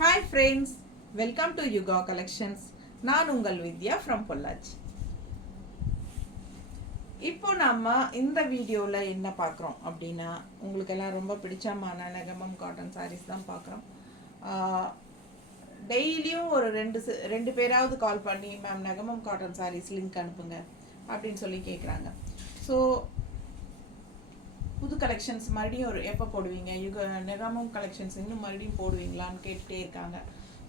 Hi friends, welcome to Yuga collections. நான் உங்கள் வித்யா from Pollachi. இப்போ நம்ம இந்த வீடியோவில் என்ன பார்க்குறோம் அப்படின்னா, உங்களுக்கு எல்லாம் ரொம்ப பிடிச்சமான நெகமம் காட்டன் சாரீஸ் தான் பார்க்குறோம். டெய்லியும் ஒரு ரெண்டு பேராவது கால் பண்ணி, ma'am Negamam cotton sarees link அனுப்புங்க அப்படின்னு சொல்லி கேட்குறாங்க. ஸோ புது கலெக்ஷன்ஸ் மறுபடியும் ஒரு எப்போ போடுவீங்க, நெகமம் கலெக்ஷன்ஸ் இன்னும் மறுபடியும் போடுவீங்களான்னு கேட்டுகிட்டே இருக்காங்க.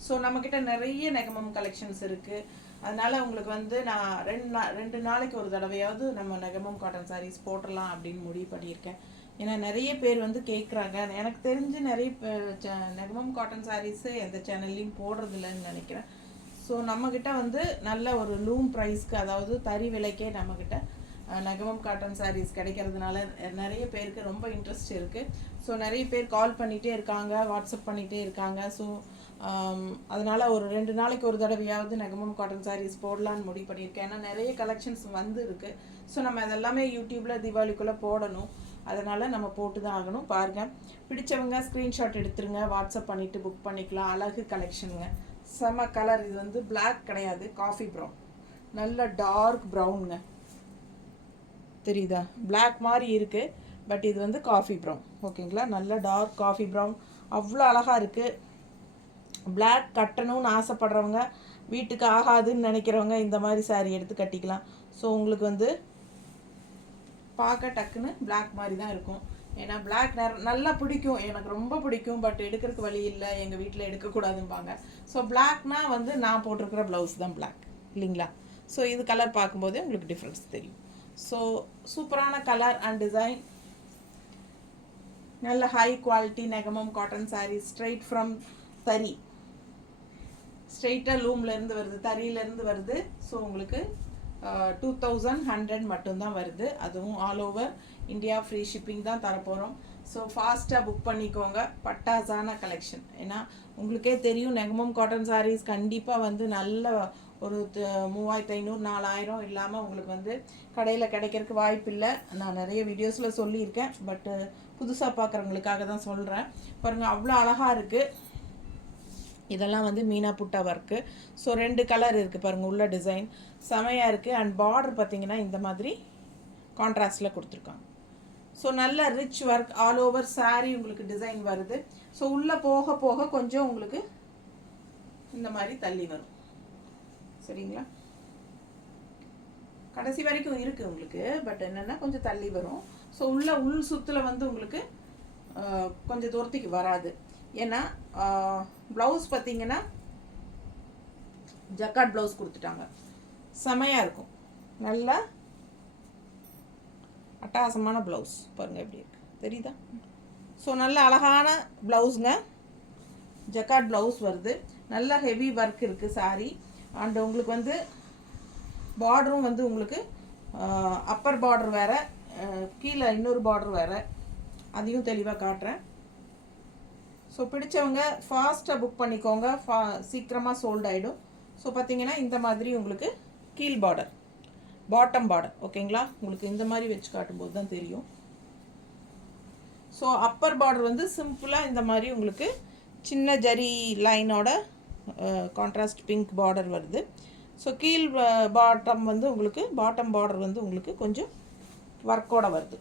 ஸோ நம்மக்கிட்ட நிறைய நெகமம் கலெக்ஷன்ஸ் இருக்குது. அதனால் உங்களுக்கு வந்து நான் ரெண்டு நாளைக்கு ஒரு தடவையாவது நம்ம நெகமம் காட்டன் சாரீஸ் போட்டுடலாம் அப்படின்னு முடிவு பண்ணியிருக்கேன். ஏன்னா நிறைய பேர் வந்து கேட்குறாங்க. எனக்கு தெரிஞ்சு நிறைய நெகமம் காட்டன் சாரீஸு எந்த சேனல்லையும் போடுறதில்லைன்னு நினைக்கிறேன். ஸோ நம்மக்கிட்ட வந்து நல்ல ஒரு லூம் ப்ரைஸ்க்கு, அதாவது தறி விலைக்கே நம்மக்கிட்ட நெகமம் காட்டன் சாரீஸ் கிடைக்கிறதுனால நிறைய பேருக்கு ரொம்ப இன்ட்ரெஸ்ட் இருக்குது. ஸோ நிறைய பேர் கால் பண்ணிகிட்டே இருக்காங்க, வாட்ஸ்அப் பண்ணிகிட்டே இருக்காங்க. ஸோ அதனால் ஒரு 2 நாளைக்கு ஒரு தடவையாவது நெகமம் காட்டன் சாரீஸ் போடலான்னு முடிவு பண்ணியிருக்கேன். ஏன்னா நிறைய கலெக்ஷன்ஸ் வந்து இருக்குது. ஸோ நம்ம அதெல்லாமே யூடியூப்பில் தீபாவளிக்குள்ளே போடணும். அதனால் நம்ம போட்டு தான் ஆகணும். பாருங்கள், பிடிச்சவங்க ஸ்க்ரீன்ஷாட் எடுத்துருங்க, வாட்ஸ்அப் பண்ணிவிட்டு புக் பண்ணிக்கலாம். அழகு கலெக்ஷனுங்க, செம கலர். இது வந்து பிளாக் கிடையாது, காஃபி ப்ரௌன், நல்ல டார்க் ப்ரௌனுங்க. தெரியுதா? பிளாக் மாதிரி இருக்குது, பட் இது வந்து காஃபி ப்ரௌன். ஓகேங்களா? நல்ல டார்க் காஃபி ப்ரௌன், அவ்வளோ அழகாக இருக்குது. பிளாக் கட்டணும்னு ஆசைப்படுறவங்க, வீட்டுக்கு ஆகாதுன்னு நினைக்கிறவங்க இந்த மாதிரி சாரீ எடுத்து கட்டிக்கலாம். ஸோ உங்களுக்கு வந்து பார்க்க டக்குன்னு பிளாக் மாதிரி தான் இருக்கும். ஏன்னா பிளாக் நல்லா பிடிக்கும், எனக்கு ரொம்ப பிடிக்கும். பட் எடுக்கிறதுக்கு வழி இல்லை, எங்கள் வீட்டில் எடுக்கக்கூடாதும்பாங்க. ஸோ பிளாக்னால் வந்து நான் போட்டிருக்கிற ப்ளவுஸ் தான் பிளாக் இல்லைங்களா? ஸோ இது கலர் பார்க்கும்போதே உங்களுக்கு டிஃப்ரென்ஸ் தெரியும். ஸோ சூப்பரான கலர் அண்ட் டிசைன், நல்ல high quality Negamam cotton sari, straight from தறி, ஸ்ட்ரெயிட்டாக லூம்லேருந்து வருது, தறியிலேருந்து வருது. ஸோ உங்களுக்கு 2100 மட்டும்தான் வருது. அதுவும் all over India free shipping தான் தரப்போகிறோம். ஸோ ஃபாஸ்ட்டாக புக் பண்ணிக்கோங்க. பட்டாசான கலெக்ஷன். ஏன்னா உங்களுக்கே தெரியும், நெகமம் காட்டன் சாரீஸ் கண்டிப்பாக வந்து நல்ல ஒரு 3500 4000 இல்லாமல் உங்களுக்கு வந்து கடையில் கிடைக்கிறதுக்கு வாய்ப்பு இல்லை. நான் நிறைய வீடியோஸில் சொல்லியிருக்கேன், பட்டு புதுசாக பார்க்குறவங்களுக்காக தான் சொல்கிறேன். பாருங்கள், அவ்வளோ அழகாக இருக்குது. இதெல்லாம் வந்து மீனா புட்டா ஒர்க்கு. ஸோ 2 கலர் இருக்குது பாருங்கள், உள்ள டிசைன் செமையாக இருக்குது. அண்ட் பார்டர் பார்த்திங்கன்னா இந்த மாதிரி கான்ட்ராஸ்டில் கொடுத்துருக்காங்க. ஸோ நல்ல rich work, all over sari உங்களுக்கு டிசைன் வருது. ஸோ உள்ளே போக போக கொஞ்சம் உங்களுக்கு இந்த மாதிரி தள்ளி வரும். சரிங்களா? கடைசி வரைக்கும் இருக்குது உங்களுக்கு, பட் என்னென்னா கொஞ்சம் தள்ளி வரும். ஸோ உள் சுத்தில் வந்து உங்களுக்கு கொஞ்சம் தூரத்துக்கு வராது. ஏன்னா ப்ளவுஸ் பார்த்திங்கன்னா ஜக்கார்ட் ப்ளவுஸ் கொடுத்துட்டாங்க, செமையாக இருக்கும். நல்லா அட்டகாசமான ப்ளவுஸ் பாருங்கள் எப்படி இருக்குது, தெரியுதா? ஸோ நல்ல அழகான ப்ளவுஸுங்க, ஜக்கார்ட் ப்ளவுஸ் வருது. நல்ல ஹெவி ஒர்க் இருக்குது சாரீ. அண்ட் உங்களுக்கு வந்து பார்டரும் வந்து உங்களுக்கு அப்பர் பார்டர் வேறு, கீழே இன்னொரு பார்டர் வேறு, அதையும் தெளிவாக காட்டுறேன். ஸோ பிடிச்சவங்க ஃபாஸ்ட்டாக புக் பண்ணிக்கோங்க, சீக்கிரமாக சோல்ட் ஆகிடும். ஸோ பார்த்தீங்கன்னா இந்த மாதிரி உங்களுக்கு கீழ் பார்டர், பாட்டம் பார்டர், ஓகேங்களா? உங்களுக்கு இந்த மாதிரி வச்சு காட்டும்போது தான் தெரியும். ஸோ அப்பர் பார்டர் வந்து சிம்பிளாக இந்த மாதிரி உங்களுக்கு சின்ன ஜரி லைனோட கான்ட்ராஸ்ட் பிங்க் பார்டர் வருது. ஸோ கீழ் பாட்டம் வந்து உங்களுக்கு, பாட்டம் பார்டர் வந்து உங்களுக்கு கொஞ்சம் ஒர்க்கோட வருது.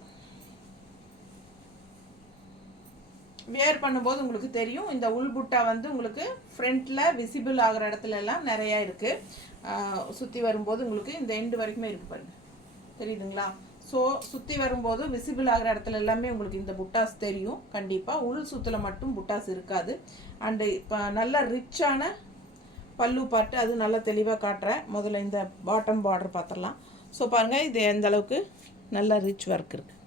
வேர் பண்ணும்போது உங்களுக்கு தெரியும். இந்த உள்புட்டா வந்து உங்களுக்கு ஃப்ரண்ட்டில் விசிபிள் ஆகிற இடத்துல எல்லாம் நிறையா இருக்குது. சுற்றி வரும்போது உங்களுக்கு இந்த எண்டு வரைக்குமே இருக்குது பாருங்கள், தெரியுதுங்களா? ஸோ சுற்றி வரும்போது விசிபிள் ஆகிற இடத்துல எல்லாமே உங்களுக்கு இந்த புட்டாஸ் தெரியும். கண்டிப்பாக உள் சுற்றில் மட்டும் புட்டாஸ் இருக்காது. அண்டு இப்போ நல்ல ரிச்சான பல்லு பாட்டு, அது நல்லா தெளிவாக காட்டுறேன். முதல்ல இந்த பாட்டம் பார்டர் பார்த்துடலாம். ஸோ பாருங்கள், இது எந்த அளவுக்கு நல்ல ரிச் ஒர்க் இருக்குது,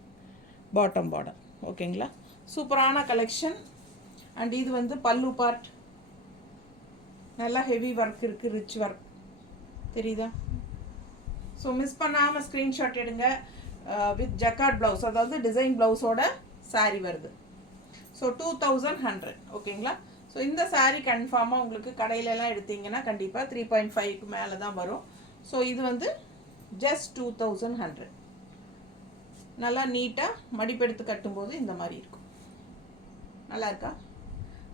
பாட்டம் பார்டர். ஓகேங்களா? சூப்பரான கலெக்ஷன். அண்ட் இது வந்து பல்லு பார்ட், நல்லா ஹெவி ஒர்க் இருக்குது, ரிச் ஒர்க், தெரியுதா? ஸோ மிஸ் பண்ணாமல் ஸ்க்ரீன்ஷாட் எடுங்க. வித் ஜக்கார்ட் ப்ளவுஸ், அதாவது டிசைன் ப்ளவுஸோட சாரீ வருது. ஸோ 2100, ஓகேங்களா? ஸோ இந்த சாரீ கன்ஃபார்மாக உங்களுக்கு கடையிலலாம் எடுத்தீங்கன்னா கண்டிப்பாக 3.5க்கு மேலே தான் வரும். ஸோ இது வந்து ஜஸ்ட் 2100. நல்லா நீட்டாக மடிப்பெடுத்து கட்டும்போது இந்த மாதிரி இருக்கும். நல்லா இருக்கா?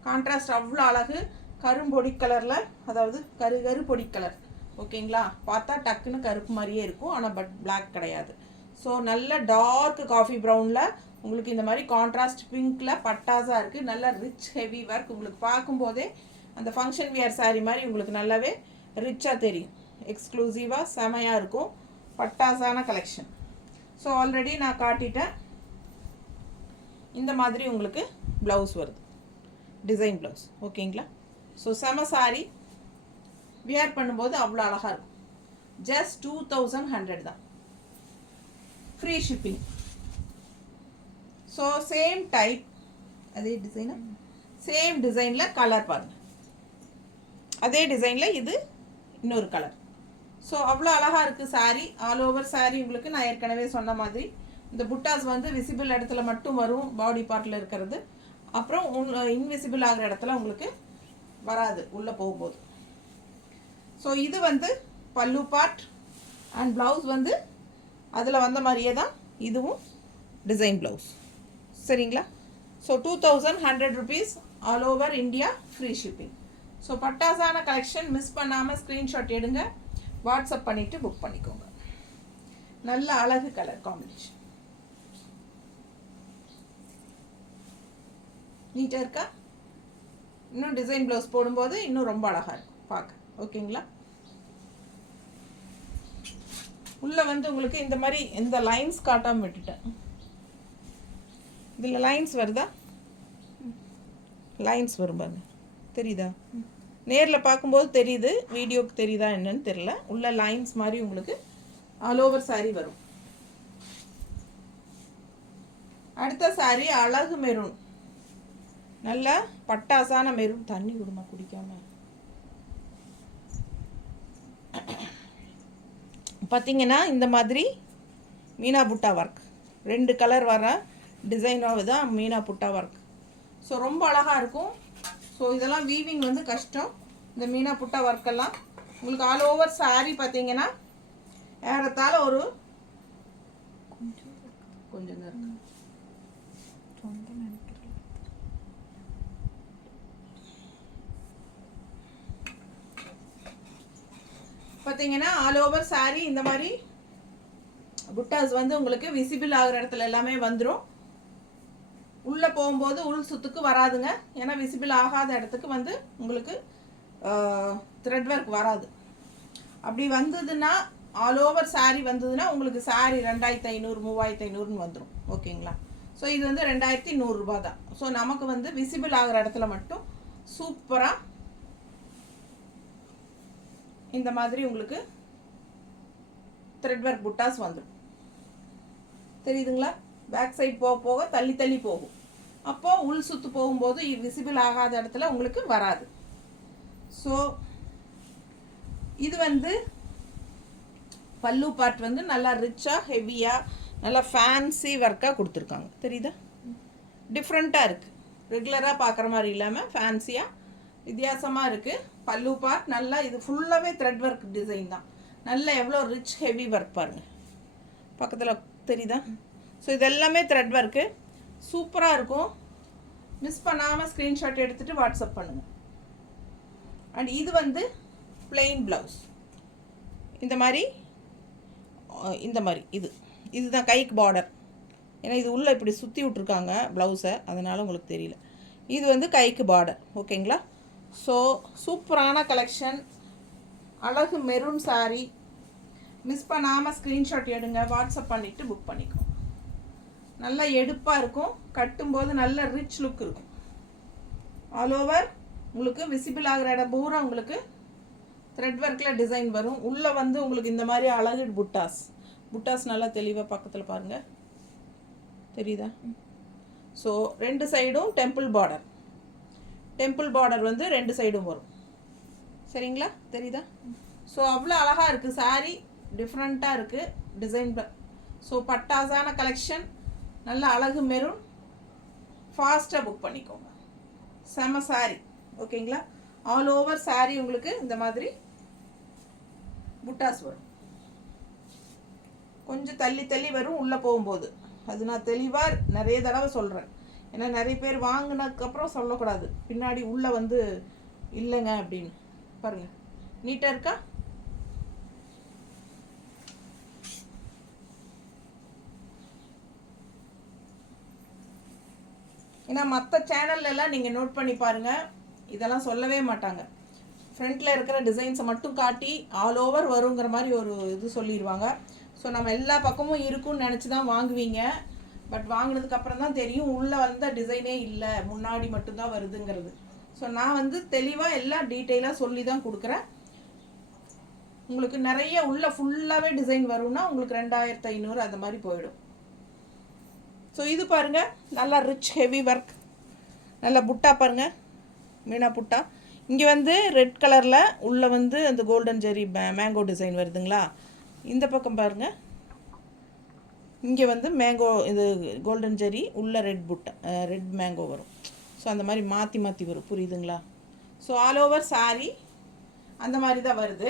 கான்ட்ராஸ்ட் அவ்வளோ அழகு. கரும்பொடி கலரில், அதாவது கரு பொடி கலர். ஓகேங்களா, பார்த்தா டக்குன்னு கருப்பு மாதிரியே இருக்கும், ஆனால் பட் பிளாக் கிடையாது. ஸோ நல்ல டார்க் காஃபி ப்ரௌனில் உங்களுக்கு இந்த மாதிரி கான்ட்ராஸ்ட் பிங்க்கில் பட்டாஸாக இருக்குது. நல்ல ரிச் ஹெவி ஒர்க். உங்களுக்கு பார்க்கும்போதே அந்த ஃபங்க்ஷன் வியர் சாரீ மாதிரி உங்களுக்கு நல்லாவே ரிச்சாக தெரியும். எக்ஸ்க்ளூசிவாக செமையாக இருக்கும். பட்டாஸான கலெக்ஷன். ஸோ ஆல்ரெடி நான் காட்டிட்டேன். இந்த மாதிரி உங்களுக்கு ப்ளவுஸ் வருது, டிசைன் ப்ளவுஸ். ஓகேங்களா, ஸோ செம சாரீ. வியர் பண்ணும்போது அவ்வளோ அழகாக இருக்கும். ஜஸ்ட் 2100 தான். Free shipping. So same type, அதே டிசைனா, சேம் டிசைனில் கலர் பாருங்கள். அதே டிசைனில் இது இன்னொரு கலர். ஸோ அவ்வளோ அழகாக இருக்குது சாரீ. ஆல் ஓவர் சாரீ உங்களுக்கு நான் ஏற்கனவே சொன்ன மாதிரி இந்த புட்டாஸ் வந்து விசிபிள் இடத்துல மட்டும் வரும், பாடி பார்ட்டில் இருக்கிறது. அப்புறம் இன்விசிபிள் ஆகிற இடத்துல உங்களுக்கு வராது உள்ளே போகும்போது. ஸோ இது வந்து பல்லு பார்ட் அண்ட் ப்ளவுஸ் வந்து அதில் வந்த மாதிரியே தான் இதுவும் டிசைன் ப்ளவுஸ். சரிங்களா, so 2100 rupees all over India, free shipping. So பட்டாசான கலெக்ஷன் மிஸ் பண்ணாமல் ஸ்க்ரீன்ஷாட் எடுங்க, வாட்ஸ்அப் பண்ணிவிட்டு புக் பண்ணிக்கோங்க. நல்ல அழகு கலர் காம்பினேஷன். நீட்டாக இருக்கா? இன்னும் டிசைன் ப்ளவுஸ் போடும்போது இன்னும் ரொம்ப அழகாக இருக்கும் பார்க்க. ஓகேங்களா, உள்ளே வந்து உங்களுக்கு இந்த மாதிரி எந்த லைன்ஸ் காட்டாமல் விட்டுட்டேன். இதில் லைன்ஸ் வருதா? லைன்ஸ் வரும் பாருங்க, தெரியுதா? நேரில் பார்க்கும்போது தெரியுது, வீடியோக்கு தெரியுதா என்னன்னு தெரியல. உள்ள லைன்ஸ் மாதிரி உங்களுக்கு ஆல் ஓவர் சாரீ வரும். அடுத்த சாரீ அழகு மெரூன். நல்ல பட்டாசான மெரூன். தண்ணி கொடுமா குடிக்காம. பார்த்தீங்கன்னா இந்த மாதிரி மீனா புட்டா ஒர்க், 2 கலர் வர டிசைனாக தான் மீனா புட்டா ஒர்க். ஸோ ரொம்ப அழகாக இருக்கும். ஸோ இதெல்லாம் வீவிங் வந்து கஷ்டம். இந்த மீனா புட்டா ஒர்க்கெல்லாம் உங்களுக்கு ஆல் ஓவர் சாரீ பார்த்தீங்கன்னா ஏறத்தாழ ஒரு கொஞ்சம் தான் இருக்கு. பார்த்தீங்கன்னா ஆல் ஓவர் சாரீ இந்த மாதிரி புட்டாஸ் வந்து உங்களுக்கு விசிபிள் ஆகிற இடத்துல எல்லாமே வந்துடும். உள்ளே போகும்போது உள் சுத்துக்கு வராதுங்க, ஏன்னா விசிபிள் ஆகாத இடத்துக்கு வந்து உங்களுக்கு த்ரெட் ஒர்க் வராது. அப்படி வந்ததுன்னா ஆல் ஓவர் சாரீ வந்ததுன்னா உங்களுக்கு சாரீ 2500 3500ன்னு வந்துடும். ஓகேங்களா, ஸோ இது வந்து 2100 ரூபா தான். ஸோ நமக்கு வந்து விசிபிள் ஆகிற இடத்துல மட்டும் சூப்பராக இந்த மாதிரி உங்களுக்கு த்ரெட் ஒர்க் புட்டாஸ் வந்துடும். தெரியுதுங்களா? பேக் சைட் போக போக தள்ளி தள்ளி போகும். அப்போது உள் சுற்று போகும்போது விசிபிள் ஆகாத இடத்துல உங்களுக்கு வராது. ஸோ இது வந்து பல்லு பார்ட் வந்து நல்லா ரிச்சாக ஹெவியாக நல்லா ஃபேன்சி ஒர்க்காக கொடுத்துருக்காங்க. தெரியுதா? டிஃப்ரெண்ட்டாக இருக்குது. ரெகுலராக பார்க்குற மாதிரி இல்லாமல் ஃபேன்சியாக வித்தியாசமாக இருக்குது. பல்லு பார்ட் நல்லா, இது ஃபுல்லாகவே த்ரெட் ஒர்க் டிசைன் தான். நல்லா எவ்வளோ ரிச் ஹெவி ஒர்க் பாருங்கள், பக்கத்தில் தெரியுதா? ஸோ இது எல்லாமே த்ரெட் ஒர்க்கு, சூப்பராக இருக்கும். மிஸ் பண்ணாமல் ஸ்க்ரீன்ஷாட் எடுத்துகிட்டு வாட்ஸ்அப் பண்ணுங்கள். அண்ட் இது வந்து பிளெயின் ப்ளவுஸ். இந்த மாதிரி இதுதான் கைக்கு பார்டர். ஏன்னா இது உள்ளே இப்படி சுற்றி விட்ருக்காங்க ப்ளவுஸை, அதனால் உங்களுக்கு தெரியல. இது வந்து கைக்கு பார்டர். ஓகேங்களா, ஸோ சூப்பரான கலெக்ஷன். அழகு மெரூன் சாரீ. மிஸ் பண்ணாமல் ஸ்க்ரீன்ஷாட் எடுங்க, வாட்ஸ்அப் பண்ணிவிட்டு புக் பண்ணிக்கோங்க. நல்லா எடுப்பாக இருக்கும், கட்டும்போது நல்ல ரிச் லுக் இருக்கும். ஆல் ஓவர் உங்களுக்கு விசிபிள் ஆகிற இடம் பூரா உங்களுக்கு த்ரெட் ஒர்க்கில் டிசைன் வரும். உள்ளே வந்து உங்களுக்கு இந்த மாதிரி அழகு புட்டாஸ் நல்லா தெளிவாக பக்கத்தில் பாருங்கள், தெரியுதா? ஸோ 2 சைடும் டெம்பிள் பார்டர் வந்து 2 சைடும் வரும். சரிங்களா, தெரியுதா? ஸோ அவ்வளோ அழகாக இருக்குது சாரீ, டிஃப்ரெண்ட்டாக இருக்குது டிசைன். ஸோ பட்டாசான கலெக்ஷன், நல்ல அழகு மெரூன். ஃபாஸ்ட்டாக புக் பண்ணிக்கோங்க. செம சாரீ. ஓகேங்களா, ஆல் ஓவர் சாரீ உங்களுக்கு இந்த மாதிரி புட்டாஸ் வரும். கொஞ்சம் தள்ளி தள்ளி வரும் உள்ளே போகும்போது. அது நான் தெளிவாக நிறைய தடவை சொல்கிறேன், ஏன்னா நிறைய பேர் வாங்கினதுக்கப்புறம் சொல்லக்கூடாது, பின்னாடி உள்ளே வந்து இல்லைங்க அப்படின்னு பாருங்கள். நீட்டாக இருக்கா? ஏன்னா மற்ற சேனல்லலாம் நீங்கள் நோட் பண்ணி பாருங்கள், இதெல்லாம் சொல்லவே மாட்டாங்க. ஃப்ரண்ட்டில் இருக்கிற டிசைன்ஸை மட்டும் காட்டி ஆல் ஓவர் வருங்கிற மாதிரி ஒரு இது சொல்லிடுவாங்க. ஸோ நம்ம எல்லா பக்கமும் இருக்குன்னு நினச்சி தான் வாங்குவீங்க. பட் வாங்கினதுக்கப்புறம் தான் தெரியும் உள்ளே வந்த டிசைனே இல்லை, முன்னாடி மட்டும்தான் வருதுங்கிறது. ஸோ நான் வந்து தெளிவாக எல்லாம் டீட்டெயிலாக சொல்லி தான் கொடுக்குறேன். உங்களுக்கு நிறைய உள்ளே ஃபுல்லாகவே டிசைன் வரும்னா உங்களுக்கு 2500 அந்த மாதிரி போயிடும். ஸோ இது பாருங்கள், நல்லா ரிச் ஹெவி ஒர்க், நல்லா புட்டா பாருங்கள், மீனா புட்டா. இங்கே வந்து ரெட் கலரில் உள்ளே வந்து அந்த கோல்டன் ஜெரி மேங்கோ டிசைன் வருதுங்களா. இந்த பக்கம் பாருங்கள், இங்கே வந்து மேங்கோ இது கோல்டன் ஜெரி உள்ள ரெட் புட்டா ரெட் மேங்கோ வரும். ஸோ அந்த மாதிரி மாற்றி மாற்றி வரும், புரியுதுங்களா. ஸோ ஆல் ஓவர் சாரீ அந்த மாதிரி தான் வருது.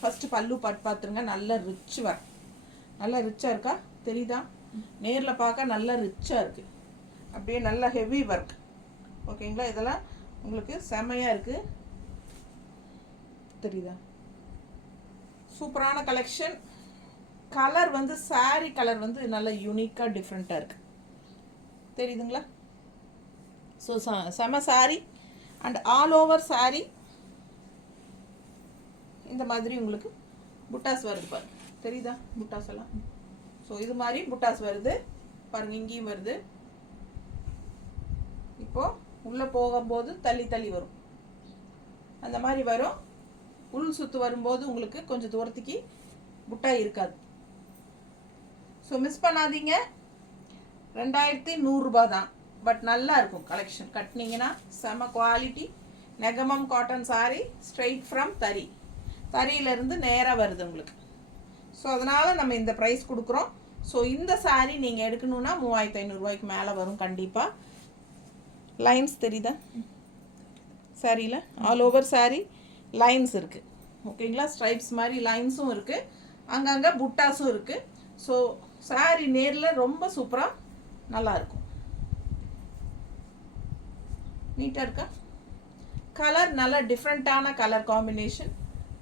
ஃபஸ்ட்டு பல்லு பார்த்துருங்க, நல்ல ரிச் ஒர்க், நல்லா ரிச்சாக இருக்கா தெரியுதா? நேரில் பார்க்க நல்லா ரிச்சாக இருக்குது, அப்படியே நல்லா ஹெவி ஒர்க். ஓகேங்களா, இதெல்லாம் உங்களுக்கு செமையாக இருக்குது, தெரியுதா? சூப்பரான கலெக்ஷன். கலர் வந்து சாரீ கலர் வந்து நல்லா யூனிக்காக டிஃப்ரெண்ட்டாக இருக்குது, தெரியுதுங்களா. ஸோ செம sari and all over sari இந்த மாதிரி உங்களுக்கு புட்டாஸ் வருது பாருங்க, தெரியுதா புட்டாஸ் எல்லாம். ஸோ இது மாதிரி புட்டாஸ் வருது பாருங்கள், இங்கேயும் வருது. இப்போது உள்ளே போகும்போது தள்ளி தள்ளி வரும், அந்த மாதிரி வரும். உள் சுற்று வரும்போது உங்களுக்கு கொஞ்சம் தூரத்துக்கு புட்டா இருக்காது. ஸோ மிஸ் பண்ணாதீங்க, 2100 தான். பட் நல்லா இருக்கும் கலெக்ஷன், கட்டினீங்கன்னா செம quality. Negamam cotton sari straight from தறியிலேருந்து நேராக வருது உங்களுக்கு. ஸோ அதனால் நம்ம இந்த ப்ரைஸ் கொடுக்குறோம். ஸோ இந்த சாரீ நீங்கள் எடுக்கணுன்னா 3500 மேலே வரும் கண்டிப்பாக. லைன்ஸ் தெரியுதா சாரியில்? ஆல் ஓவர் சாரீ லைன்ஸ் இருக்குது, ஓகேங்களா. ஸ்ட்ரைப்ஸ் மாதிரி லைன்ஸும் இருக்குது, அங்கங்கே புட்டாஸும் இருக்குது. ஸோ சாரீ நேரில் ரொம்ப சூப்பராக நல்லாயிருக்கும், நீட்டாக இருக்கா. கலர் நல்லா டிஃப்ரெண்ட்டான கலர் காம்பினேஷன்,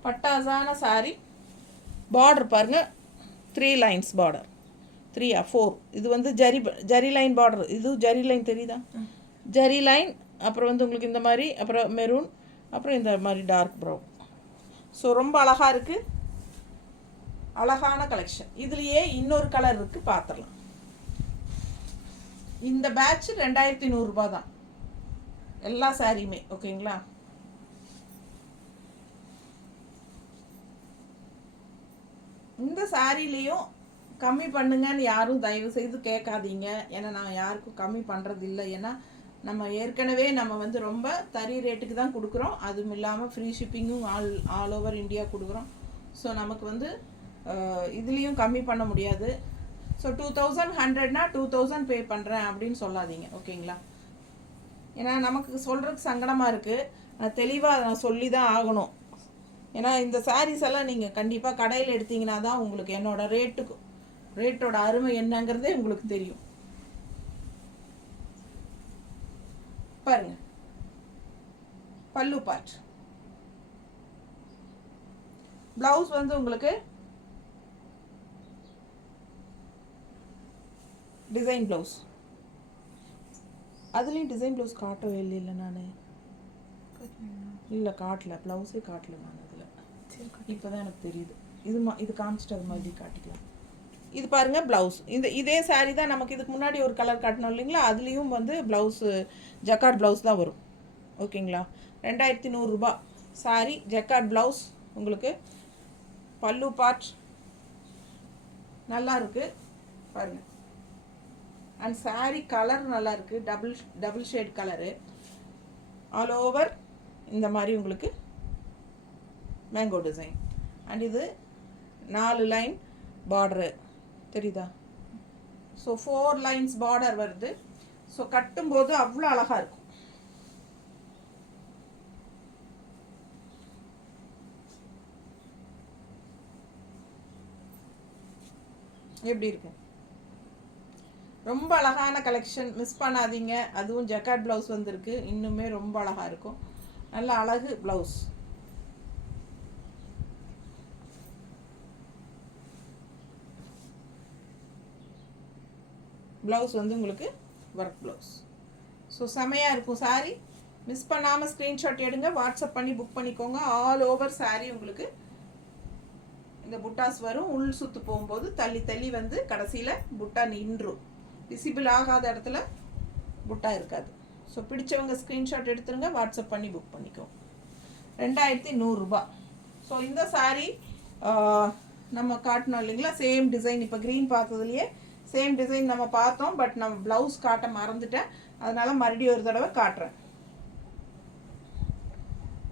பட்டாசான சாரீ. பார்டர் பாருங்கள், 3 லைன்ஸ் பார்டர், 3 or 4. இது வந்து ஜரி லைன் பார்டர், இது ஜரி லைன் தெரியுதா, ஜரி லைன். அப்புறம் வந்து உங்களுக்கு இந்த மாதிரி, அப்புறம் மெரூன், அப்புறம் இந்த மாதிரி டார்க் ப்ரௌன். ஸோ ரொம்ப அழகாக இருக்குது, அழகான கலெக்ஷன். இதுலேயே இன்னொரு கலர் இருக்குது, பார்த்துடலாம். இந்த பேட்ச் 2100 தான் எல்லா சாரியுமே, ஓகேங்களா. இந்த சாரிலையும் கம்மி பண்ணுங்கன்னு யாரும் தயவு செய்து கேட்காதீங்க. ஏன்னா நான் யாருக்கும் கம்மி பண்ணுறது இல்லை. ஏன்னா நம்ம ஏற்கனவே நம்ம வந்து ரொம்ப தறி ரேட்டுக்கு தான் கொடுக்குறோம், அதுவும் இல்லாமல் ஃப்ரீ ஷிப்பிங்கும் ஆல் ஓவர் இந்தியா கொடுக்குறோம். ஸோ நமக்கு வந்து இதுலேயும் கம்மி பண்ண முடியாது. ஸோ 2100னா 2000 பே பண்ணுறேன் அப்படின்னு சொல்லாதீங்க, ஓகேங்களா. ஏன்னா நமக்கு சொல்கிறதுக்கு சங்கடமாக இருக்குது, தெளிவாக நான் சொல்லி தான் ஆகணும். ஏன்னா இந்த சாரீஸ் எல்லாம் நீங்கள் கண்டிப்பாக கடையில் எடுத்தீங்கன்னா தான் உங்களுக்கு என்னோடய ரேட்டோட அருமை என்னங்கிறதே உங்களுக்கு தெரியும். பாருங்க, பல்லு பார்ட். பிளவுஸ் வந்து உங்களுக்கு டிசைன் ப்ளவுஸ். அதுலேயும் டிசைன் ப்ளவுஸ் காட்டவே இல்லை நான், இல்லை காட்டல, ப்ளவுஸே காட்டல நான் அதில். இப்போ தான் எனக்கு தெரியுது. இது காமிச்சிட்டு அது மாதிரி காட்டிக்கலாம். இது பாருங்கள் ப்ளவுஸ். இதே சாரீ தான் நமக்கு இதுக்கு முன்னாடி ஒரு கலர் காட்டணும் இல்லைங்களா, அதுலேயும் வந்து ப்ளவுஸு ஜக்கார்ட் ப்ளவுஸ் தான் வரும், ஓகேங்களா. 2100 சாரீ, ஜக்கார்ட் ப்ளவுஸ் உங்களுக்கு. பல்லு பார்ட் நல்லா இருக்குது பாருங்கள். அண்ட் சாரீ கலர் நல்லா இருக்குது, double shade colour. All over இந்த மாதிரி உங்களுக்கு மேங்கோ டிசைன். அண்ட் இது 4 லைன் பார்டரு தெரியுதா. ஸோ 4 லைன்ஸ் பார்டர் வருது. ஸோ கட்டும்போது அவ்வளோ அழகாக இருக்கும். எப்படி இருக்கு? ரொம்ப அழகான கலெக்ஷன், மிஸ் பண்ணாதீங்க. அதுவும் ஜக்கார்ட் ப்ளவுஸ் வந்திருக்கு, இன்னுமே ரொம்ப அழகாக இருக்கும். நல்ல அழகு ப்ளவுஸ். ப்ளவுஸ் வந்து உங்களுக்கு ஒர்க் ப்ளவுஸ். ஸோ செமையாக இருக்கும் சாரீ. மிஸ் பண்ணாமல் ஸ்க்ரீன்ஷாட் எடுங்க, வாட்ஸ்அப் பண்ணி புக் பண்ணிக்கோங்க. ஆல் ஓவர் சாரீ உங்களுக்கு இந்த புட்டாஸ் வரும். உள் சுற்று போகும்போது தள்ளி தள்ளி வந்து கடைசியில் புட்டா நின்றும். விசிபிள் ஆகாத இடத்துல புட்டா இருக்காது. ஸோ பிடிச்சவங்க ஸ்க்ரீன்ஷாட் எடுத்துருங்க, வாட்ஸ்அப் பண்ணி புக் பண்ணிக்கோங்க. 2100 ரூபா. ஸோ இந்த சாரீ நம்ம காட்டணும் இல்லைங்களா, சேம் டிசைன். இப்போ க்ரீன் பார்த்ததுலையே சேம் டிசைன் நம்ம பார்த்தோம். பட் நம்ம ப்ளவுஸ் காட்ட மறந்துட்டேன், அதனால் மறுபடியும் ஒரு தடவை காட்டுறேன்.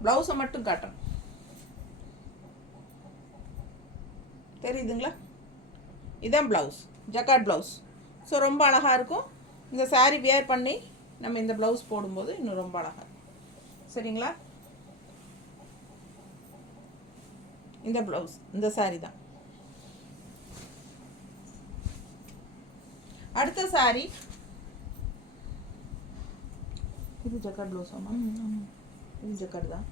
ப்ளவுஸை மட்டும் காட்டுறேன், தெரியுதுங்களா? இதான் ப்ளவுஸ், ஜக்கார்ட் ப்ளவுஸ். ஸோ ரொம்ப அழகாக இருக்கும். இந்த சாரீ வியர் பண்ணி நம்ம இந்த ப்ளவுஸ் போடும்போது இன்னும் ரொம்ப அழகாக இருக்கும். சரிங்களா? இந்த ப்ளவுஸ், இந்த சாரீ தான். அடுத்த சாரீ இது ஜக்கார்ட் ப்ளவுஸ். ஆமாம், இது ஜக்கார்ட் தான்.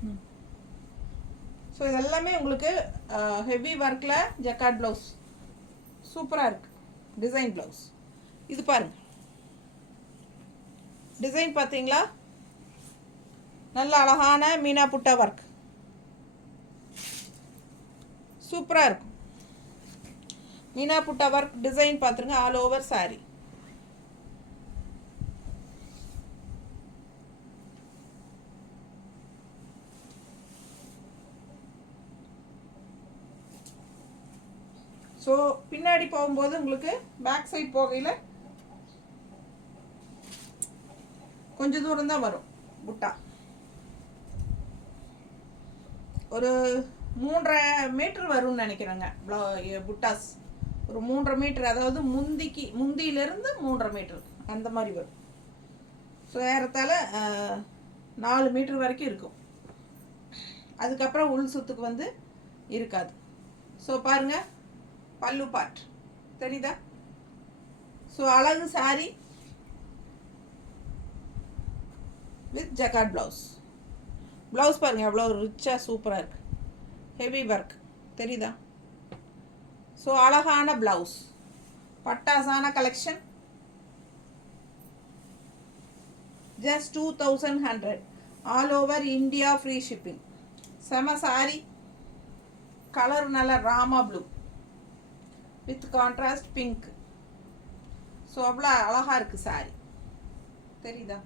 ஸோ இதெல்லாமே உங்களுக்கு ஹெவி ஒர்க்கில் ஜக்கார்ட் ப்ளவுஸ் சூப்பராக இருக்குது. Design blouse. இது பாருங்கள், டிசைன் பார்த்தீங்களா? நல்ல அழகான மீனா புட்டா ஒர்க் சூப்பராக இருக்கும். மீனா புட்டா ஒர்க் டிசைன் பார்த்துருங்க. All over sari. ஸோ பின்னாடி போகும்போது உங்களுக்கு பேக் சைட் போகையில் கொஞ்சம் தூரம் தான் வரும் புட்டா. ஒரு 3.5 மீட்டர் வரும்னு நினைக்கிறேங்க புட்டாஸ். ஒரு 3.5 மீட்டர், அதாவது முந்தியிலேருந்து 3.5 மீட்டர் அந்த மாதிரி வரும். ஸோ ஏறத்தாழ 4 மீட்டர் வரைக்கும் இருக்கும். அதுக்கப்புறம் உள் சுத்துக்கு வந்து இருக்காது. ஸோ பாருங்கள், பல்லு பார்ட் தெரியுதா? ஸோ அழகு sari with jacquard blouse. Blouse பாருங்கள் எவ்வளோ ரிச்சாக சூப்பராக இருக்குது. ஹெவி ஒர்க் தெரியுதா? ஸோ அழகான ப்ளவுஸ், பட்டாசான collection. Just 2100. All over India free shipping. செம சாரி. கலர் நல்ல Rama blue with contrast pink. So அவ்வளோ அழகாக இருக்குது சாரி, தெரியுதா?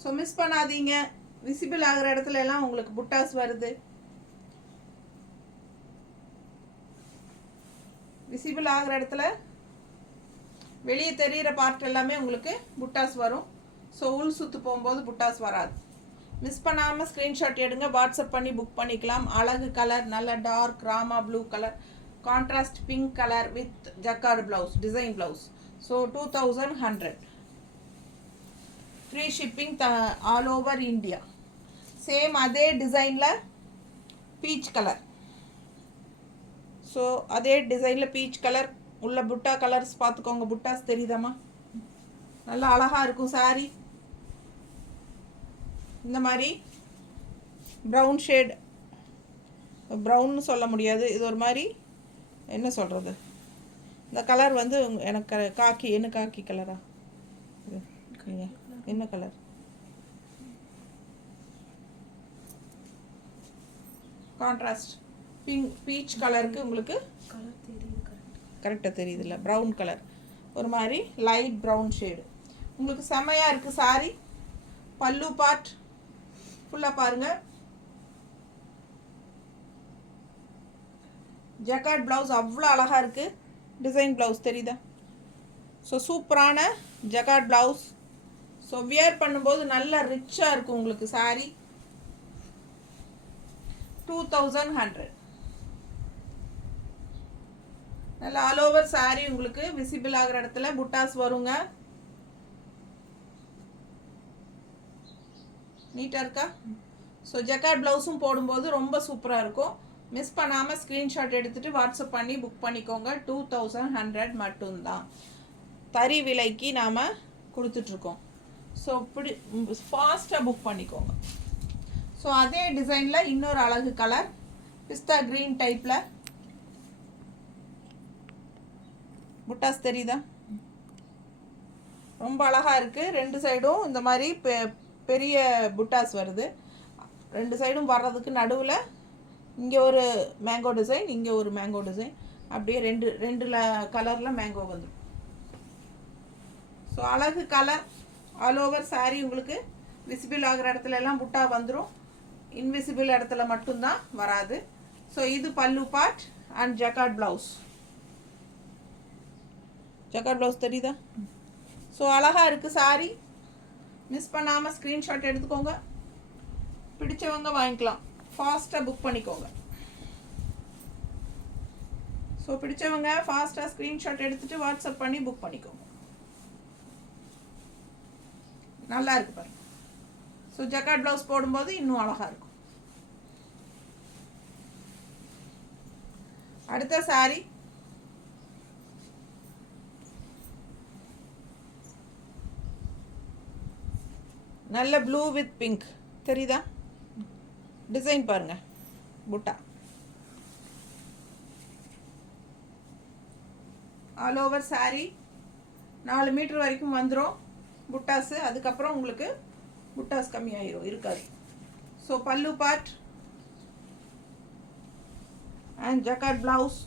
ஸோ மிஸ் பண்ணாதீங்க. விசிபிள் ஆகிற இடத்துல எல்லாம் உங்களுக்கு புட்டாஸ் வருது. விசிபிள் ஆகிற இடத்துல வெளியே தெரிகிற பார்ட் எல்லாமே உங்களுக்கு புட்டாஸ் வரும். ஸோ உள் சுற்று போகும்போது புட்டாஸ் வராது. மிஸ் பண்ணாமல் ஸ்க்ரீன்ஷாட் எடுங்க, வாட்ஸ்அப் பண்ணி புக் பண்ணிக்கலாம். அழகு கலர், நல்ல dark Rama blue colour, contrast pink colour with jacquard blouse, design blouse. So 2100. Free shipping all over India. Same அதே டிசைனில் பீச் கலர். ஸோ அதே டிசைனில் பீச் கலர் உள்ள புட்டா கலர்ஸ் பார்த்துக்கோங்க. புட்டாஸ் தெரியுதாம்மா? நல்லா அழகாக இருக்கும் சாரி. இந்த மாதிரி ப்ரௌன் ஷேட், ப்ரௌன்னு சொல்ல முடியாது, இது ஒரு மாதிரி என்ன சொல்கிறது, இந்த கலர் வந்து எனக்கு காக்கி, என்ன காக்கி கலரா, என்ன கலர், கான்ட்ராஸ்ட் பிங்க் பீச் கலருக்கு உங்களுக்கு கரெக்டாக தெரியுதுல்ல, ப்ரௌன் கலர், ஒரு மாதிரி லைட் ப்ரௌன் ஷேடு உங்களுக்கு செம்மையாக இருக்குது சாரி. பல்லு பார்ட் ஃபுல்லாக பாருங்கள். ஜக்கார்ட் ப்ளவுஸ் அவ்வளோ அழகாக இருக்குது. டிசைன் ப்ளவுஸ் தெரியுதா? ஸோ சூப்பரான ஜக்கார்ட் ப்ளவுஸ். ஸோ வியர் பண்ணும்போது நல்லா ரிச்சாக இருக்கும் உங்களுக்கு சாரி. 2100. நல்லா ஆல் ஓவர் சாரி உங்களுக்கு விசிபிள் ஆகிற இடத்துல புட்டாஸ் வருங்க. நீட்டாக இருக்கா? ஸோ ஜக்கார்ட் ப்ளவுஸும் போடும்போது ரொம்ப சூப்பராக இருக்கும். மிஸ் பண்ணாமல் ஸ்க்ரீன்ஷாட் எடுத்துகிட்டு வாட்ஸ்அப் பண்ணி புக் பண்ணிக்கோங்க. 2100 மட்டும்தான் தறி விலைக்கு நாம் கொடுத்துட்ருக்கோம். ஸோ இப்படி ஃபாஸ்ட்டாக புக் பண்ணிக்கோங்க. ஸோ அதே டிசைனில் இன்னொரு அழகு கலர் பிஸ்தா க்ரீன் டைப்பில் புட்டாஸ் தெரியுதா? ரொம்ப அழகாக இருக்குது. ரெண்டு சைடும் இந்த மாதிரி பெரிய புட்டாஸ் வருது. ரெண்டு சைடும் வர்றதுக்கு நடுவில் இங்கே ஒரு மேங்கோ டிசைன், இங்கே ஒரு மேங்கோ டிசைன், அப்படியே ரெண்டு கலரில் மேங்கோ வந்துடும். ஸோ அழகு கலர் ஆல் ஓவர் சாரீ உங்களுக்கு விசிபிள் ஆகிற இடத்துல எல்லாம் புட்டா வந்துடும். இன்விசிபிள் இடத்துல மட்டும்தான் வராது. ஸோ இது பல்லு part and jacquard blouse. Jacquard blouse தெரியுதா? ஸோ அழகாக இருக்குது சாரீ. மிஸ் பண்ணாமல் ஸ்க்ரீன்ஷாட் எடுத்துக்கோங்க. பிடிச்சவங்க வாங்கிக்கலாம். ஃபாஸ்ட்டாக புக் பண்ணிக்கோங்க. ஸோ பிடிச்சவங்க ஃபாஸ்ட்டாக ஸ்க்ரீன்ஷாட் எடுத்துகிட்டு வாட்ஸ்அப் பண்ணி புக் பண்ணிக்கோங்க. நல்லா இருக்கு பாருங்க. ஸோ ஜக்கார்ட் ப்ளவுஸ் போடும்போது இன்னும் அழகாக இருக்கும். அடுத்த சாரி நல்ல ப்ளூ வித் பிங்க் தெரியுதா? டிசைன் பாருங்க. புட்டா ஆல் ஓவர் சாரீ 4 மீட்டர் வரைக்கும் வந்துடும் புட்டாஸு. அதுக்கப்புறம் உங்களுக்கு புட்டாஸ் கம்மியாயிரும், இருக்காது. ஸோ பல்லு பார்ட் அண்ட் ஜக்கார்ட் ப்ளவுஸ்.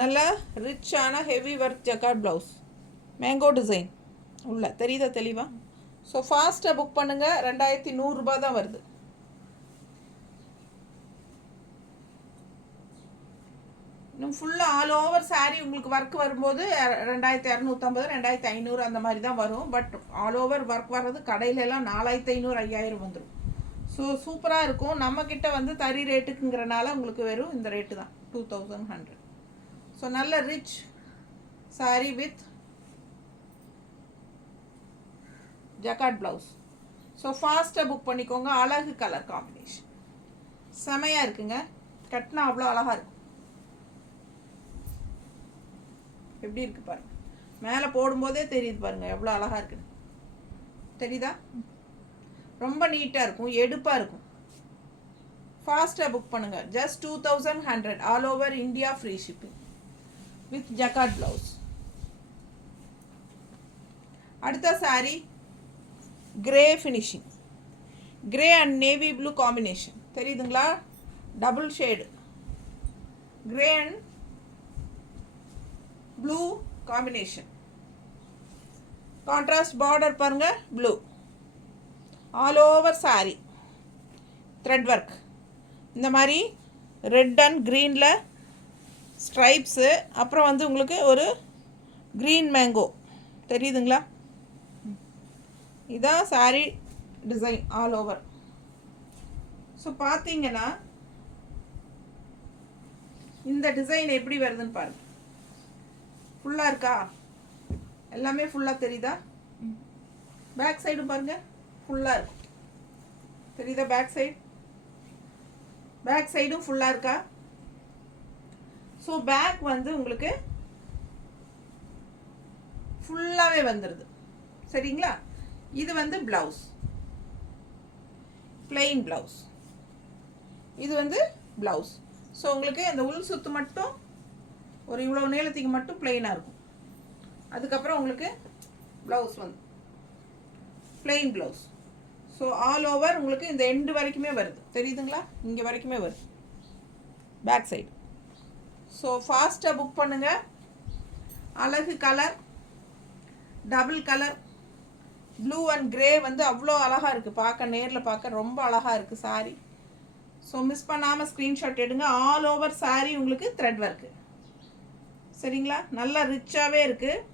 நல்ல ரிச்சான heavy work jacquard blouse, mango design உள்ள தெரியுதா தெளிவா? ஸோ ஃபாஸ்ட்டாக புக் பண்ணுங்கள். 2100 ரூபாய் தான் வருது. இன்னும் ஃபுல்லாக ஆல் ஓவர் சாரீ உங்களுக்கு ஒர்க் வரும்போது 2250 2500 அந்த மாதிரி தான் வரும். பட் ஆல் ஓவர் ஒர்க் வர்றது கடையிலலாம் 4500 5000 வந்துடும். ஸோ சூப்பராக இருக்கும். நம்மக்கிட்ட வந்து தறி ரேட்டுக்குங்கிறனால உங்களுக்கு வெறும் இந்த ரேட்டு தான் 2100. ஸோ நல்ல rich sari with jacquard blouse. So ஃபாஸ்ட்டாக புக் பண்ணிக்கோங்க. அழகு கலர் காம்பினேஷன் செமையாக இருக்குங்க. கட்டினா அவ்வளோ அழகாக இருக்கும். எப்படி இருக்குது பாருங்கள். மேலே போடும்போதே தெரியுது பாருங்கள் எவ்வளோ அழகாக இருக்குன்னு. தெரியுதா? ரொம்ப நீட்டாக இருக்கும், எடுப்பாக இருக்கும். ஃபாஸ்ட்டாக புக் பண்ணுங்கள். Just 2100 all over India free shipping with jacquard blouse. அடுத்த sari grey finishing, grey and navy blue combination தெரியுதுங்களா? Double shade grey and blue combination. Contrast border பாருங்க, blue. All over sari thread work. இந்த மாதிரி red and க்ரீனில் stripes, அப்புறம் வந்து உங்களுக்கு ஒரு க்ரீன் மேங்கோ தெரியுதுங்களா? இதான் sari design all over. So பார்த்தீங்கன்னா இந்த டிசைன் எப்படி வருதுன்னு பாருங்கள். ஃபுல்லாக இருக்கா? எல்லாமே ஃபுல்லாக தெரியுதா? பேக் சைடும் பாருங்கள் ஃபுல்லாக இருக்கும். தெரியுதா? பேக் சைடும் ஃபுல்லாக இருக்கா? ஸோ பேக் வந்து உங்களுக்கு ஃபுல்லாகவே வந்துடுது. சரிங்களா? இது வந்து ப்ளவுஸ், பிளெயின் ப்ளவுஸ். இது வந்து ப்ளவுஸ். ஸோ உங்களுக்கு அந்த உள் சுத்து மட்டும் ஒரு இவ்வளோ நீளத்துக்கு மட்டும் பிளெயினாக இருக்கும். அதுக்கப்புறம் உங்களுக்கு ப்ளவுஸ் வந்து plain blouse. So all over உங்களுக்கு இந்த எண்டு வரைக்குமே வருது. தெரியுதுங்களா? இங்கே வரைக்குமே வருது பேக் சைடு. ஸோ ஃபாஸ்ட்டாக புக் பண்ணுங்கள். அழகு colour, double colour, blue and grey வந்து அவ்வளோ அழகாக இருக்குது. பார்க்க நேரில் பார்க்க ரொம்ப அழகாக இருக்குது சாரீ. ஸோ மிஸ் பண்ணாமல் ஸ்க்ரீன்ஷாட் எடுங்க. ஆல் ஓவர் சாரீ உங்களுக்கு த்ரெட் ஒர்க்கு. சரிங்களா? நல்லா ரிச்சாகவே இருக்குது.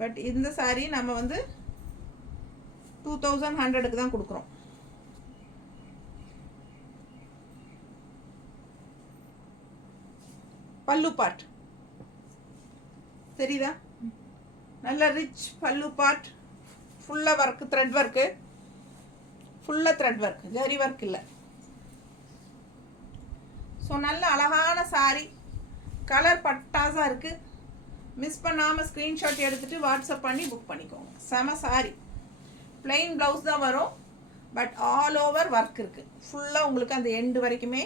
பட் இந்த சாரீ நம்ம வந்து 2100க்கு தான் கொடுக்குறோம். பல்லு பார்ட் தெரியுதா? நல்ல ரிச் பல்லு பார்ட், ஃபுல்லாக ஒர்க்கு, த்ரெட் ஒர்க்கு, ஃபுல்லாக த்ரெட் ஒர்க், ஜரி ஒர்க் இல்லை. ஸோ நல்ல அழகான சாரீ. கலர் பட்டாசாக இருக்குது. மிஸ் பண்ணாமல் ஸ்க்ரீன்ஷாட் எடுத்துகிட்டு வாட்ஸ்அப் பண்ணி புக் பண்ணிக்கோங்க. செம சாரி. ப்ளைன் ப்ளவுஸ் தான் வரும், பட் ஆல் ஓவர் ஒர்க் இருக்குது. ஃபுல்லாக உங்களுக்கு அந்த எண்டு வரைக்குமே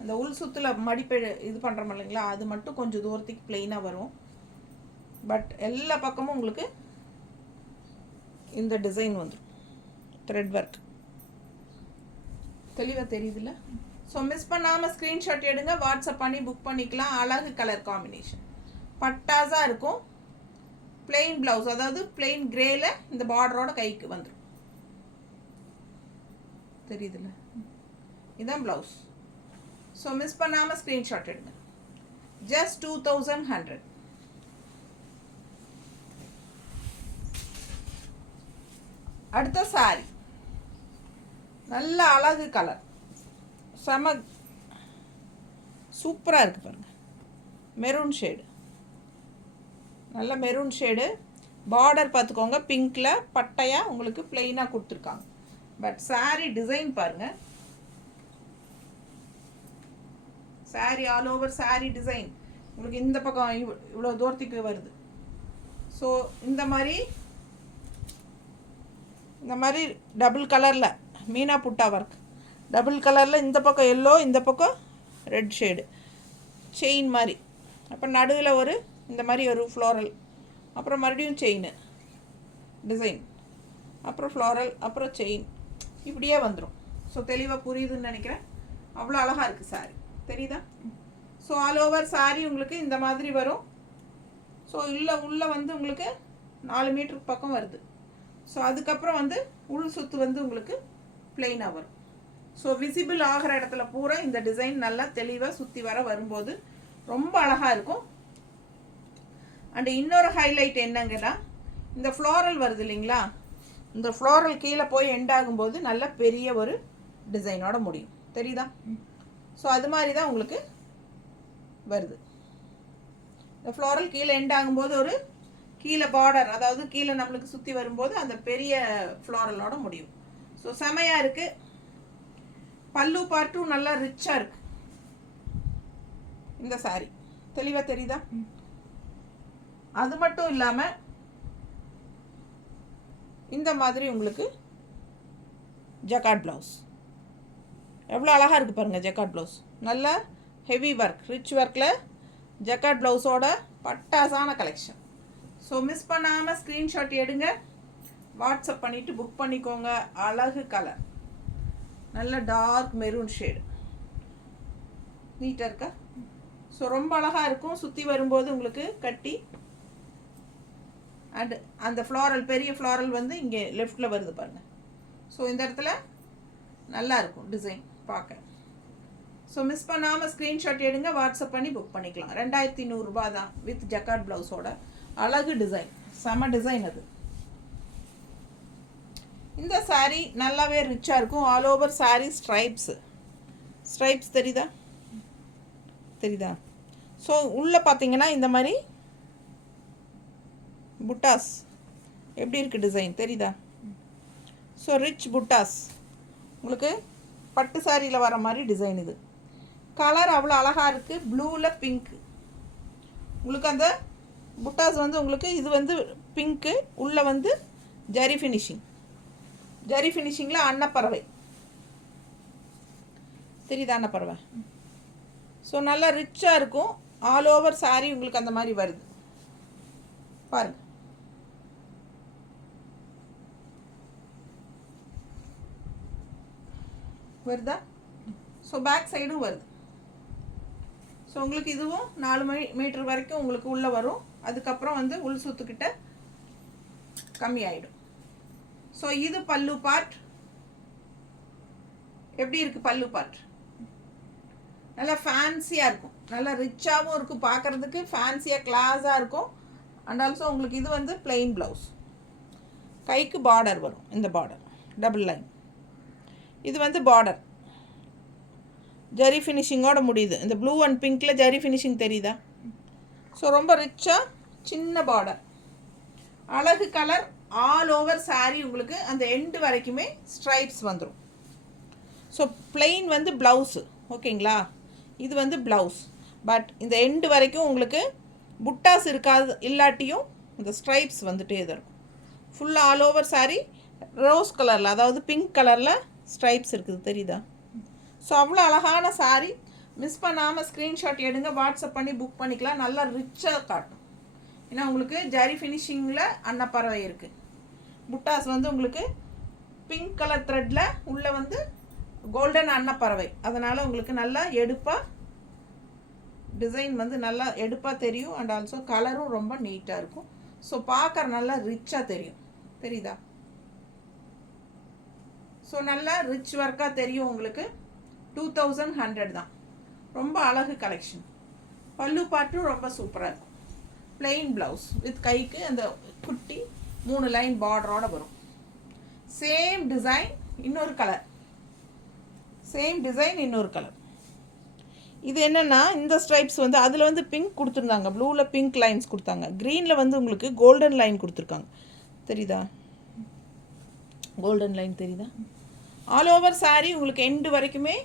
அந்த உள் சுத்தில் மடிப்பு இது பண்ணுறோம் இல்லைங்களா, அது மட்டும் கொஞ்சம் தூரத்துக்கு ப்ளைனாக வரும். பட் எல்லா பக்கமும் உங்களுக்கு இந்த டிசைன் வந்துடும், த்ரெட் ஒர்க். தெளிவாக தெரியுதுல்ல? ஸோ மிஸ் பண்ணாமல் ஸ்க்ரீன்ஷாட் எடுங்க, வாட்ஸ்அப் பண்ணி புக் பண்ணிக்கலாம். அழகு கலர் காம்பினேஷன், பட்டாஸாக இருக்கும். பிளெயின் ப்ளவுஸ், அதாவது பிளெயின் கிரேல இந்த பார்டரோட கைக்கு வந்துடும். தெரியுதுல்ல? இதுதான் ப்ளவுஸ். ஸோ மிஸ் பண்ணாமல் ஸ்க்ரீன்ஷாட் எடுங்க. ஜஸ்ட் 2100. அடுத்த சாரி நல்ல அழகு கலர், செம சூப்பராக இருக்குது பாருங்கள். மெரூன் ஷேடு, நல்ல மெரூன் ஷேடு. பார்டர் பார்த்துக்கோங்க, பிங்க்கில் பட்டையாக உங்களுக்கு பிளெயினாக கொடுத்துருக்காங்க. பட் சாரீ டிசைன் பாருங்கள். Sari all over sari design உங்களுக்கு இந்த பக்கம் இவ்வளோ தூரத்துக்கு வருது. ஸோ இந்த மாதிரி டபுள் கலரில் மீனா புட்டா ஒர்க், டபுள் கலரில் இந்த பக்கம் எல்லோ, இந்த பக்கம் ரெட் ஷேடு செயின் மாதிரி. அப்போ நடுவில் ஒரு இந்த மாதிரி ஒரு ஃப்ளோரல், அப்புறம் மறுபடியும் செயின் டிசைன், அப்புறம் ஃப்ளோரல், அப்புறம் செயின், இப்படியே வந்துடும். ஸோ தெளிவாக புரியுதுன்னு நினைக்கிறேன். அவ்வளோ அழகாக இருக்குது சாரி, தெரியுதா? ஸோ ஆல் ஓவர் சாரி உங்களுக்கு இந்த மாதிரி வரும். ஸோ உள்ளே வந்து உங்களுக்கு 4 மீட்டருக்கு பக்கம் வருது. ஸோ அதுக்கப்புறம் வந்து உள் சுற்று வந்து உங்களுக்கு பிளெயினாக வரும். ஸோ விசிபிள் ஆகிற இடத்துல பூரா இந்த டிசைன் நல்லா தெளிவாக சுற்றி வர வரும்போது ரொம்ப அழகாக இருக்கும். அண்டு இன்னொரு ஹைலைட் என்னங்கன்னா, இந்த ஃப்ளோரல் வருது இல்லைங்களா, இந்த ஃப்ளோரல் கீழே போய் எண்ட் ஆகும்போது நல்ல பெரிய ஒரு டிசைனோட முடியும். தெரியுதா? ஸோ அது மாதிரி தான் உங்களுக்கு வருது. இந்த ஃப்ளோரல் கீழே எண்ட் ஆகும்போது ஒரு கீழே பார்டர், அதாவது கீழே நம்மளுக்கு சுற்றி வரும்போது அந்த பெரிய ஃப்ளோரலோட முடியும். ஸோ செமையாக இருக்குது. பல்லு பார்ட்டும் நல்லா ரிச்சாக இருக்குது இந்த சாரி. தெளிவாக தெரியுதா? அது மட்டும் இல்லாமல் இந்த மாதிரி உங்களுக்கு ஜக்கார்ட் ப்ளவுஸ் எவ்வளோ அழகாக இருக்குது பாருங்கள். ஜக்கார்ட் ப்ளவுஸ் நல்ல ஹெவி ஒர்க், ரிச் ஒர்க்கில் ஜக்கார்ட் ப்ளவுஸோட பட்டாசான கலெக்ஷன். ஸோ மிஸ் பண்ணாமல் ஸ்க்ரீன்ஷாட் எடுங்க, வாட்ஸ்அப் பண்ணிவிட்டு புக் பண்ணிக்கோங்க. அழகு கலர், நல்ல டார்க் மெரூன் ஷேடு, நீட்டாக இருக்கா? ஸோ ரொம்ப அழகாக இருக்கும். சுற்றி வரும்போது உங்களுக்கு கட்டி அண்டு அந்த ஃப்ளாரல், பெரிய ஃப்ளாரல் வந்து இங்கே லெஃப்டில் வருது பாருங்கள். ஸோ இந்த இடத்துல நல்லா இருக்கும் டிசைன் பார்க்க. ஸோ மிஸ் பண்ணாமல் ஸ்க்ரீன்ஷாட் எடுங்க, வாட்ஸ்அப் பண்ணி புக் பண்ணிக்கலாம். 2100 ரூபா தான் வித் ஜக்கார்ட் ப்ளவுஸோட. அழகு டிசைன், செம டிசைன் அது. இந்த சாரீ நல்லாவே ரிச்சாக இருக்கும். ஆல் ஓவர் சாரீ ஸ்ட்ரைப்ஸ் தெரியுதா? ஸோ உள்ளே பார்த்தீங்கன்னா இந்த மாதிரி புட்டாஸ் எப்படி இருக்குது டிசைன், தெரியுதா? ஸோ ரிச் புட்டாஸ் உங்களுக்கு பட்டு சாரியில் வர மாதிரி டிசைன். இது கலர் அவ்வளோ அழகாக இருக்குது. ப்ளூவில் பிங்க்கு, உங்களுக்கு அந்த புட்டாஸ் வந்து உங்களுக்கு இது வந்து பிங்க்கு, உள்ளே வந்து ஜரி ஃபினிஷிங்கில் அன்னப்பறவை தெரியுதா? அன்னப்பறவை. ஸோ நல்லா ரிச்சாக இருக்கும். ஆல் ஓவர் சாரீ உங்களுக்கு அந்த மாதிரி வருது பாருங்கள். வருதா? ஸோ பேக் சைடும் வருது. ஸோ உங்களுக்கு இதுவும் 4 மீட்டர் வரைக்கும் உங்களுக்கு உள்ளே வரும். அதுக்கப்புறம் வந்து உள் சுற்றுக்கிட்ட கம்மியாயிடும். ஸோ இது பல்லு பார்ட். எப்படி இருக்குது பல்லு பார்ட்? நல்லா ஃபேன்சியாக இருக்கும், நல்லா ரிச்சாகவும் இருக்கும், பார்க்குறதுக்கு ஃபேன்சியாக கிளாஸாக இருக்கும். அண்ட் ஆல்சோ உங்களுக்கு இது வந்து பிளெயின் ப்ளவுஸ், கைக்கு பார்டர் வரும். இந்த பார்டர் டபுள் லைன், இது வந்து பார்டர் ஜரி ஃபினிஷிங்கோட முடியுது. இந்த ப்ளூ அண்ட் பிங்க்கில் ஜரி ஃபினிஷிங் தெரியுதா? ஸோ ரொம்ப ரிச்சாக சின்ன பார்டர், அழகு கலர். ஆல் ஓவர் சாரீ உங்களுக்கு அந்த எண்டு வரைக்குமே ஸ்ட்ரைப்ஸ் வந்துடும். ஸோ பிளெயின் வந்து ப்ளவுஸு, ஓகேங்களா? இது வந்து ப்ளவுஸ், பட் இந்த எண்டு வரைக்கும் உங்களுக்கு புட்டாஸ் இருக்காது, இல்லாட்டியும் இந்த ஸ்ட்ரைப்ஸ் வந்துட்டே தான் இருக்கும். ஃபுல்லாக ஆல் ஓவர் saree ரோஸ் கலரில், அதாவது பிங்க் கலரில் ஸ்ட்ரைப்ஸ் இருக்குது, தெரியுதா? ஸோ அவ்வளோ அழகான saree. மிஸ் பண்ணாமல் ஸ்க்ரீன்ஷாட் எடுங்க, வாட்ஸ்அப் பண்ணி புக் பண்ணிக்கலாம். நல்லா ரிச்சாக காட்டும். ஏன்னா உங்களுக்கு ஜரி ஃபினிஷிங்கில் அன்னப்பறவை இருக்குது. புட்டாஸ் வந்து உங்களுக்கு பிங்க் கலர் த்ரெட்டில் உள்ளே வந்து கோல்டன் அன்னப்பறவை, அதனால் உங்களுக்கு நல்லா எடுப்பாக டிசைன் வந்து நல்லா எடுப்பாக தெரியும். அண்ட் ஆல்சோ கலரும் ரொம்ப நீட்டாக இருக்கும். ஸோ பார்க்குற நல்லா ரிச்சாக தெரியும், தெரியுதா? ஸோ நல்லா ரிச் ஒர்க்காக தெரியும் உங்களுக்கு. 2100 தான். ரொம்ப அழகு கலெக்ஷன். பல்லு பாட்டும் ரொம்ப சூப்பராக இருக்கும். பிளெயின் ப்ளவுஸ் வித் கைக்கு அந்த குட்டி 3 லைன் பார்டரோட வரும். சேம் டிசைன் இன்னொரு கலர், சேம் டிசைன் இன்னொரு கலர். இது என்னென்னா இந்த ஸ்ட்ரைப்ஸ் வந்து அதில் வந்து பிங்க் கொடுத்துருந்தாங்க, ப்ளூவில் பிங்க் லைன்ஸ் கொடுத்தாங்க, க்ரீனில் வந்து உங்களுக்கு கோல்டன் லைன் கொடுத்துருக்காங்க, தெரியுதா? கோல்டன் லைன் தெரியுதா? ஆல் ஓவர் saree உங்களுக்கு எண்டு வரைக்குமே,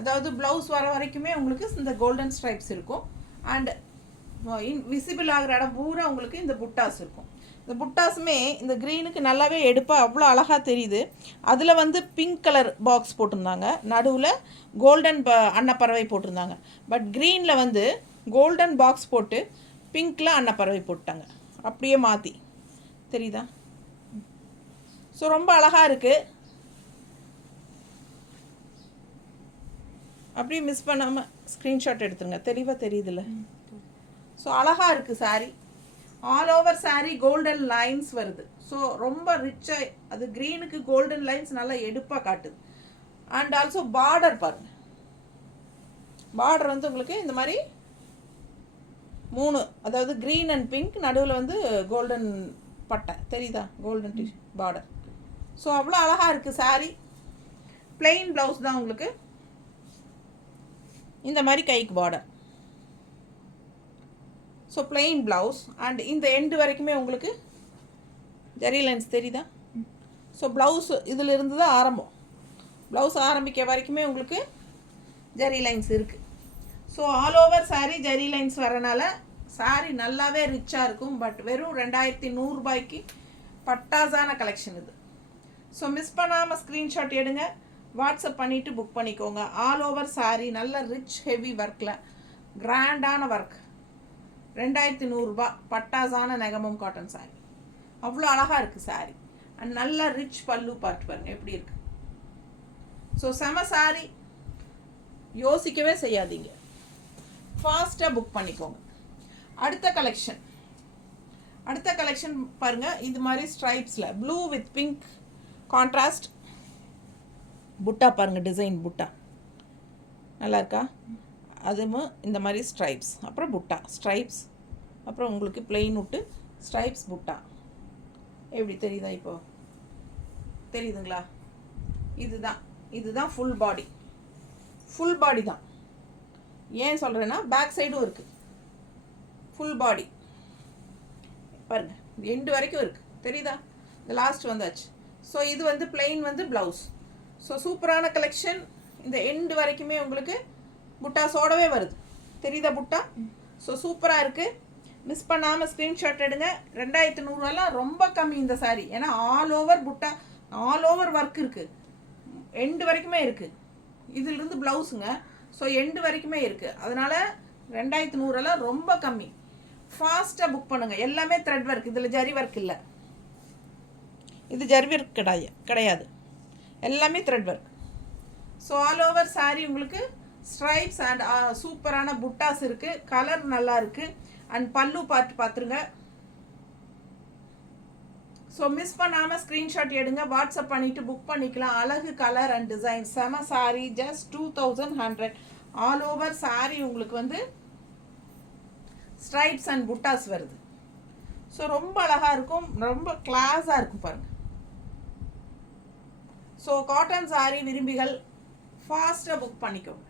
அதாவது ப்ளவுஸ் வர வரைக்குமே உங்களுக்கு இந்த கோல்டன் ஸ்ட்ரைப்ஸ் இருக்கும். அண்ட் விசிபிள் ஆகிற இடம் பூரா உங்களுக்கு இந்த புட்டாஸ் இருக்கும். இந்த புட்டாஸுமே இந்த க்ரீனுக்கு நல்லாவே எடுப்பாக அவ்வளோ அழகாக தெரியுது. அதில் வந்து பிங்க் கலர் பாக்ஸ் போட்டிருந்தாங்க, நடுவில் கோல்டன் அன்னப்பறவை போட்டிருந்தாங்க. பட் க்ரீனில் வந்து கோல்டன் பாக்ஸ் போட்டு பிங்க்கில் அன்னப்பறவை போட்டாங்க, அப்படியே மாற்றி, தெரியுதா? ஸோ ரொம்ப அழகாக இருக்குது. அப்படியே மிஸ் பண்ணாமல் ஸ்க்ரீன்ஷாட் எடுத்துருங்க, தெளிவாக தெரியுதுல்ல? ஸோ அழகாக இருக்குது saree. All over saree golden lines வருது. ஸோ ரொம்ப ரிச்சாக, அது க்ரீனுக்கு கோல்டன் லைன்ஸ் நல்லா எடுப்பாக காட்டுது. அண்ட் ஆல்சோ பார்டர் பாருங்கள், பார்டர் வந்து உங்களுக்கு இந்த மாதிரி 3, அதாவது க்ரீன் அண்ட் பிங்க், நடுவில் வந்து கோல்டன் பட்டை, தெரியுதா? Golden border. ஸோ அவ்வளோ அழகாக இருக்குது saree. பிளெயின் ப்ளவுஸ் தான் உங்களுக்கு, இந்த மாதிரி கைக்கு border. So plain blouse and இந்த எண்டு வரைக்குமே உங்களுக்கு ஜரி லைன்ஸ், தெரியுதா? ஸோ ப்ளவுஸ் இதில் இருந்து தான் ஆரம்பம். ப்ளவுஸ் ஆரம்பிக்க வரைக்குமே உங்களுக்கு ஜரி லைன்ஸ் இருக்குது. So all over saree zari lines வரனால saree நல்லாவே ரிச்சாக இருக்கும். பட் வெறும் 2100 ரூபாய்க்கு பட்டாசான கலெக்ஷன் இது. ஸோ மிஸ் பண்ணாமல் ஸ்க்ரீன்ஷாட் எடுங்க, வாட்ஸ்அப் பண்ணிவிட்டு புக் பண்ணிக்கோங்க. ஆல் ஓவர் saree நல்ல ரிச் ஹெவி ஒர்க்கில் கிராண்டான ஒர்க். 2100 ரூபா பட்டாசான நெகமம் காட்டன் saree. அவ்வளோ அழகாக இருக்குது saree. அண்ட் நல்ல ரிச் பல்லு பார்த்து பாருங்கள் எப்படி இருக்குது. ஸோ செம saree, யோசிக்கவே செய்யாதீங்க, ஃபாஸ்ட்டாக புக் பண்ணிக்கோங்க. அடுத்த கலெக்ஷன் பாருங்கள். இது மாதிரி ஸ்ட்ரைப்ஸில் ப்ளூ வித் பிங்க் கான்ட்ராஸ்ட் புட்டா பாருங்கள், டிசைன் புட்டா நல்லா இருக்கா? அதுவும் இந்த மாதிரி ஸ்ட்ரைப்ஸ், அப்புறம் புட்டா ஸ்ட்ரைப்ஸ், அப்புறம் உங்களுக்கு பிளெயின் விட்டு ஸ்ட்ரைப்ஸ் புட்டா. எப்படி தெரியுதா? இப்போ தெரியுதுங்களா? இதுதான் ஃபுல் பாடி தான். ஏன் சொல்கிறேன்னா பேக் சைடும் இருக்குது, ஃபுல் பாடி பாருங்கள், எண்டு வரைக்கும் இருக்குது, தெரியுதா? இந்த லாஸ்ட் வந்தாச்சு. ஸோ இது வந்து பிளெயின் வந்து ப்ளவுஸ். ஸோ சூப்பரான கலெக்ஷன். இந்த எண்டு வரைக்குமே உங்களுக்கு புட்டாஸோடவே வருது, தெரியுதா புட்டா? ஸோ சூப்பராக இருக்குது. மிஸ் பண்ணாமல் ஸ்க்ரீன்ஷாட் எடுங்க. 2100 ரொம்ப கம்மி இந்த saree. ஏன்னா ஆல் ஓவர் புட்டா, ஆல் ஓவர் ஒர்க் இருக்குது, எண்டு வரைக்குமே இருக்குது. இதிலிருந்து ப்ளவுஸுங்க. ஸோ எண்டு வரைக்குமே இருக்குது. அதனால் 2100 ரொம்ப கம்மி. ஃபாஸ்ட்டாக புக் பண்ணுங்கள். எல்லாமே த்ரெட் ஒர்க், இதில் ஜரி ஒர்க் இல்லை. இது ஜரி ஒர்க் கிடையாது, எல்லாமே thread work. So all over saree உங்களுக்கு ஸ்ட்ரைப்ஸ் அண்ட் சூப்பரான புட்டாஸ் இருக்குது. கலர் நல்லா இருக்குது. அண்ட் பல்லு பார்த்துருங்க. ஸோ மிஸ் பண்ணாமல் ஸ்க்ரீன்ஷாட் எடுங்க, வாட்ஸ்அப் பண்ணிவிட்டு புக் பண்ணிக்கலாம். அழகு கலர் அண்ட் டிசைன், செம saree, just 2100. All over saree உங்களுக்கு வந்து ஸ்ட்ரைப்ஸ் அண்ட் புட்டாஸ் வருது. ஸோ ரொம்ப அழகாக இருக்கும், ரொம்ப கிளாஸாக இருக்கும் பாருங்கள். ஸோ காட்டன் saree விரும்பிகள் ஃபாஸ்ட்டாக புக் பண்ணிக்கோங்க.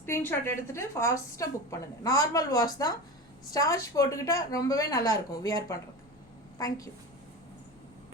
ஸ்க்ரீன்ஷாட் எடுத்துகிட்டு ஃபாஸ்ட்டாக புக் பண்ணுங்கள். நார்மல் வாஷ் தான், ஸ்டார்ச் போட்டுக்கிட்டால் ரொம்பவே நல்லாயிருக்கும் வியர் பண்ணுறதுக்கு. தேங்க்யூ.